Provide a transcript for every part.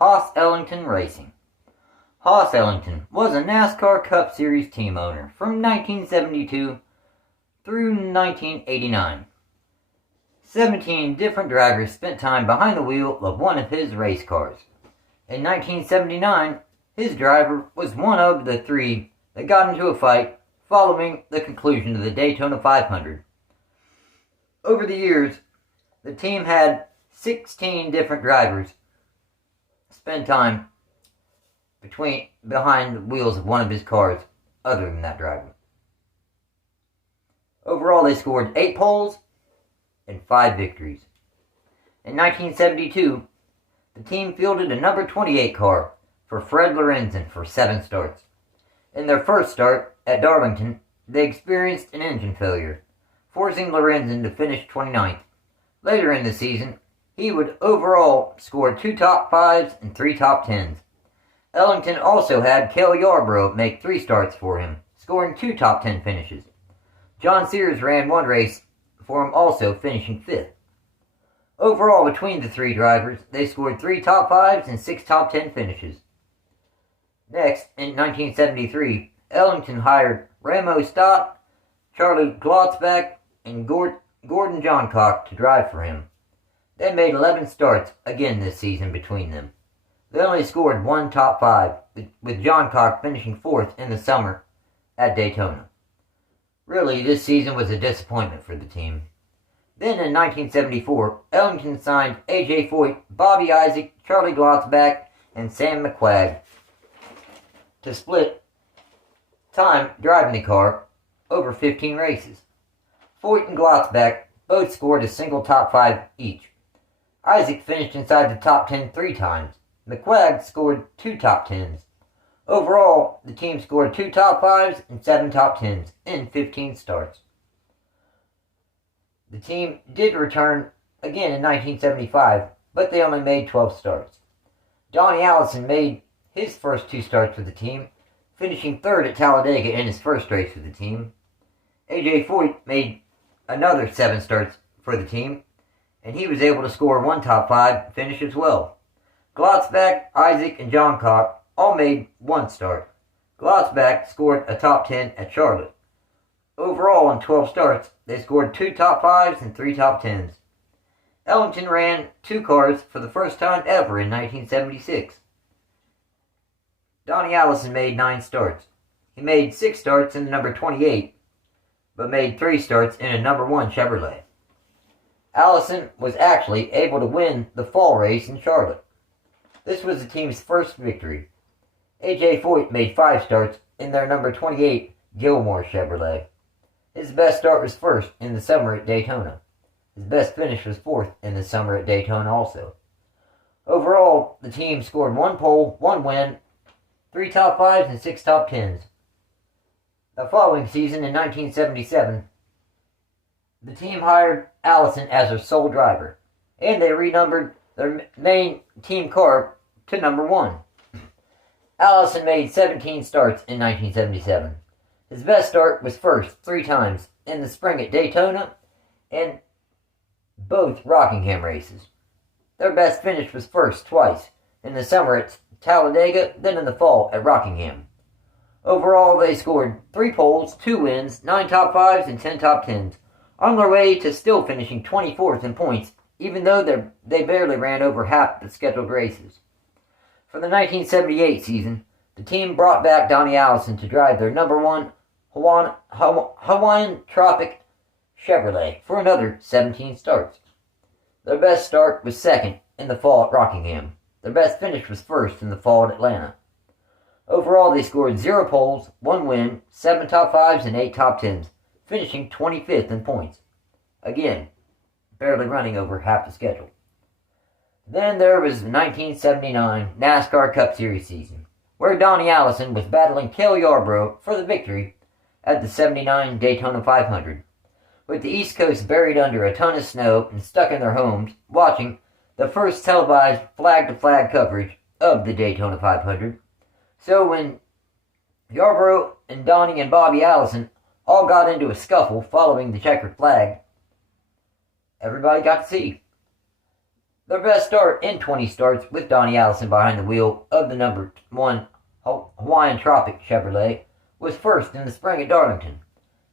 Ellington Racing. Ellington was a NASCAR Cup Series team owner from 1972 through 1989. 17 different drivers spent time behind the wheel of one of his race cars. In 1979, his driver was one of the three that got into a fight following the conclusion of the Daytona 500. Over the years, the team had 16 different drivers spend time behind the wheels of one of his cars other than that driver. Overall, they scored 8 poles and 5 victories. In 1972, the team fielded a number 28 car for Fred Lorenzen for 7 starts. In their first start at Darlington, they experienced an engine failure, forcing Lorenzen to finish 29th. Later in the season, he would overall score 2 top 5s and 3 top 10s. Ellington also had Cale Yarborough make 3 starts for him, scoring 2 top 10 finishes. John Sears ran 1 race for him, also finishing 5th. Overall, between the 3 drivers, they scored 3 top 5s and 6 top 10 finishes. Next, in 1973, Ellington hired Ramo Stott, Charlie Glotzback, and Gordon Johncock to drive for him. They made 11 starts again this season between them. They only scored 1 top 5, with Johncock finishing 4th in the summer at Daytona. Really, this season was a disappointment for the team. Then in 1974, Ellington signed A.J. Foyt, Bobby Isaac, Charlie Glotzback, and Sam McQuagg to split time driving the car over 15 races. Foyt and Glotzback both scored a single top 5 each. Isaac finished inside the top 10 3 times. McQuagg scored 2 top 10s. Overall, the team scored 2 top 5s and 7 top 10s in 15 starts. The team did return again in 1975, but they only made 12 starts. Donnie Allison made his first 2 starts for the team, finishing 3rd at Talladega in his first race for the team. A.J. Foyt made another 7 starts for the team, and he was able to score 1 top 5 finish as well. Glotzback, Isaac, and Johncock all made 1 start. Glotzback scored a top 10 at Charlotte. Overall, in 12 starts, they scored 2 top 5s and 3 top 10s. Ellington ran 2 cars for the first time ever in 1976. Donnie Allison made 9 starts. He made 6 starts in the number 28, but made 3 starts in a number 1 Chevrolet. Allison was actually able to win the fall race in Charlotte. This was the team's first victory. A.J. Foyt made 5 starts in their number 28 Gilmore Chevrolet. His best start was 1st in the summer at Daytona. His best finish was 4th in the summer at Daytona also. Overall, the team scored 1 pole, 1 win, 3 top 5s, and 6 top 10s. The following season, in 1977, the team hired Allison as their sole driver, and they renumbered their main team car to number 1. Allison made 17 starts in 1977. His best start was 1st 3 times in the spring at Daytona and both Rockingham races. Their best finish was 1st twice, in the summer at Talladega, then in the fall at Rockingham. Overall, they scored 3 poles, 2 wins, 9 top 5s, and 10 top 10s, on their way to still finishing 24th in points, even though they barely ran over half the scheduled races. For the 1978 season, the team brought back Donnie Allison to drive their number 1 Hawaiian Tropic Chevrolet for another 17 starts. Their best start was 2nd in the fall at Rockingham. Their best finish was 1st in the fall at Atlanta. Overall, they scored 0 poles, 1 win, 7 top 5s, and 8 top 10s, finishing 25th in points. Again, barely running over half the schedule. Then there was the 1979 NASCAR Cup Series season, where Donnie Allison was battling Cale Yarborough for the victory at the 79 Daytona 500. With the East Coast buried under a ton of snow and stuck in their homes, watching the first televised flag-to-flag coverage of the Daytona 500. So when Yarborough and Donnie and Bobby Allison all got into a scuffle following the checkered flag, everybody got to see. Their best start in 20 starts with Donnie Allison behind the wheel of the number 1 Hawaiian Tropic Chevrolet was first in the spring at Darlington.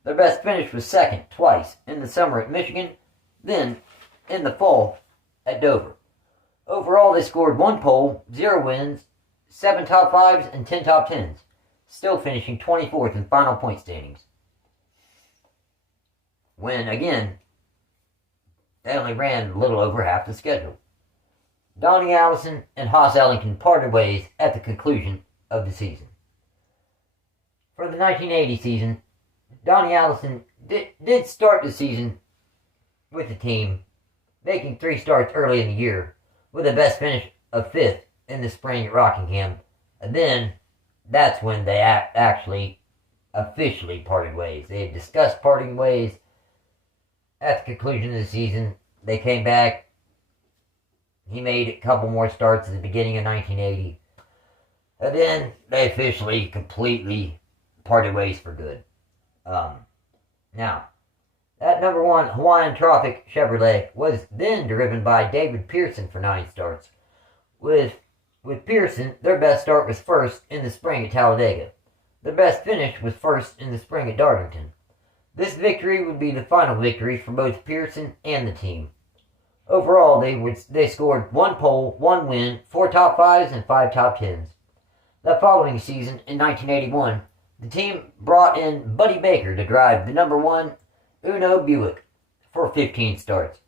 Their best finish was second twice, in the summer at Michigan, then in the fall at Dover. Overall, they scored 1 pole, 0 wins, 7 top 5s, and 10 top 10s, still finishing 24th in final point standings. When, again, they only ran a little over half the schedule. Donnie Allison and Haas Ellington parted ways at the conclusion of the season. For the 1980 season, Donnie Allison did start the season with the team, making 3 starts early in the year, with a best finish of 5th in the spring at Rockingham. And then, that's when they actually officially parted ways. They had discussed parting ways at the conclusion of the season. They came back. He made a couple more starts at the beginning of 1980. And then they officially, completely parted ways for good. Now, that number 1 Hawaiian Tropic Chevrolet was then driven by David Pearson for 9 starts. With Pearson, their best start was first in the spring at Talladega. Their best finish was first in the spring at Darlington. This victory would be the final victory for both Pearson and the team. Overall, they scored 1 pole, 1 win, 4 top 5s, and 5 top 10s. The following season, in 1981, the team brought in Buddybaker to drive the number 1 Uno Buick for 15 starts.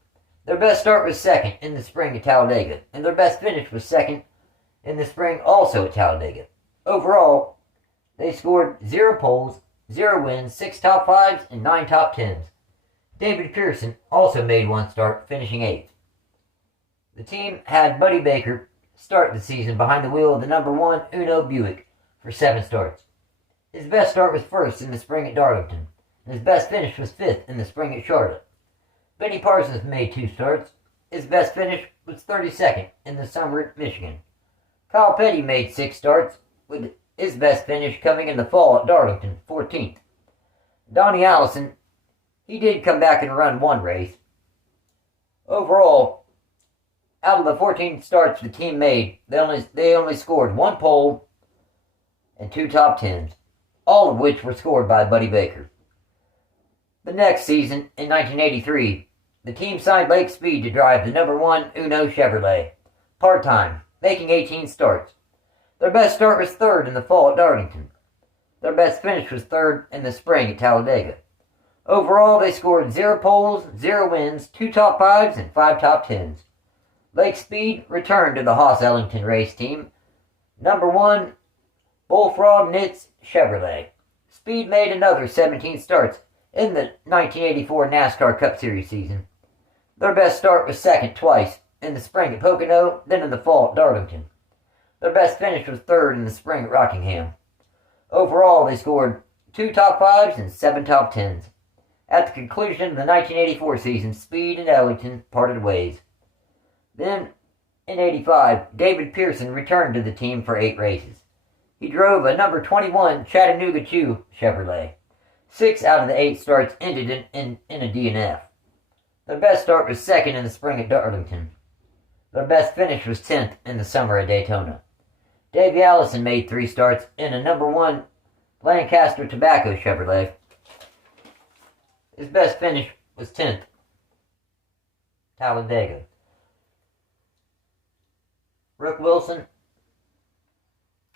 Their best start was second in the spring at Talladega, and their best finish was second in the spring also at Talladega. Overall, they scored 0 poles, 0 wins, 6 top 5s, and 9 top 10s. David Pearson also made 1 start, finishing 8th. The team had Buddybaker start the season behind the wheel of the number 1 Uno Buick for 7 starts. His best start was first in the spring at Darlington, and his best finish was 5th in the spring at Charlotte. Benny Parsons made 2 starts. His best finish was 32nd in the summer at Michigan. Kyle Petty made 6 starts, with his best finish coming in the fall at Darlington, 14th. Donnie Allison, he did come back and run 1 race. Overall, out of the 14 starts the team made, they only scored 1 pole and 2 top 10s, all of which were scored by Buddybaker. The next season, in 1983, the team signed Lake Speed to drive the number 1 Uno Chevrolet, part-time, making 18 starts. Their best start was 3rd in the fall at Darlington. Their best finish was 3rd in the spring at Talladega. Overall, they scored 0 poles, 0 wins, 2 top 5s, and 5 top 10s. Lake Speed returned to the Haas Ellington race team, number 1 Bullfrog Knits Chevrolet. Speed made another 17 starts in the 1984 NASCAR Cup Series season. Their best start was second twice, in the spring at Pocono, then in the fall at Darlington. Their best finish was 3rd in the spring at Rockingham. Overall, they scored 2 top 5s and 7 top 10s. At the conclusion of the 1984 season, Speed and Ellington parted ways. Then, in 85, David Pearson returned to the team for 8 races. He drove a number 21 Chattanooga Chew Chevrolet. 6 out of the 8 starts ended in a DNF. Their best start was 2nd in the spring at Darlington. Their best finish was 10th in the summer at Daytona. Davey Allison made 3 starts in a number 1 Lancaster Tobacco Chevrolet. His best finish was 10th. Talladega. Rick Wilson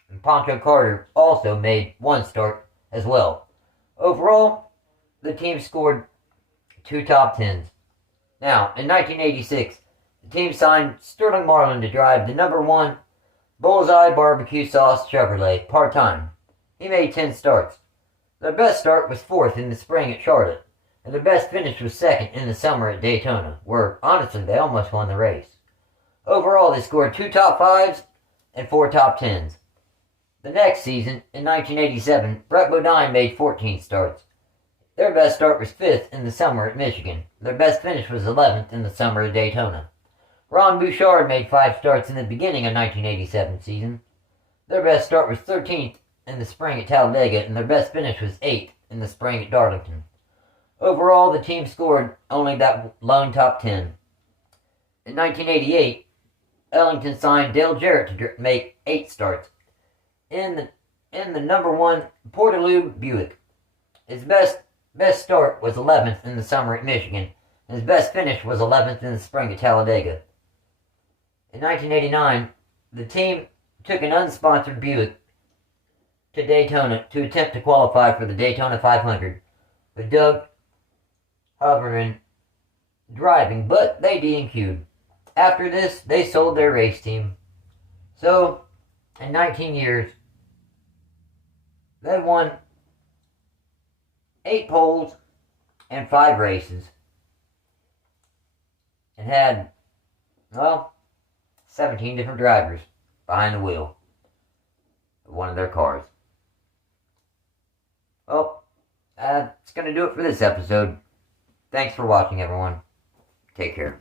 and Poncho Carter also made 1 start as well. Overall, the team scored 2 top 10s. Now, in 1986, the team signed Sterling Marlin to drive the number 1 Bullseye Barbecue Sauce Chevrolet part-time. He made 10 starts. Their best start was 4th in the spring at Charlotte, and their best finish was 2nd in the summer at Daytona, where, honestly, they almost won the race. Overall, they scored 2 top 5s and 4 top 10s. The next season, in 1987, Brett Bodine made 14 starts. Their best start was 5th in the summer at Michigan. Their best finish was 11th in the summer at Daytona. Ron Bouchard made 5 starts in the beginning of 1987 season. Their best start was 13th in the spring at Talladega, and their best finish was 8th in the spring at Darlington. Overall, the team scored only that lone top 10. In 1988, Ellington signed Dale Jarrett to make 8 starts in the number 1 Portaloo Buick. His best start was 11th in the summer at Michigan, and his best finish was 11th in the spring at Talladega. In 1989, the team took an unsponsored Buick to Daytona to attempt to qualify for the Daytona 500, with Doug Huberman driving, but they DNQ'd. After this, they sold their race team. So, in 19 years, they won 8 poles and 5 races, and had, 17 different drivers behind the wheel of one of their cars. Well, that's going to do it for this episode. Thanks for watching, everyone. Take care.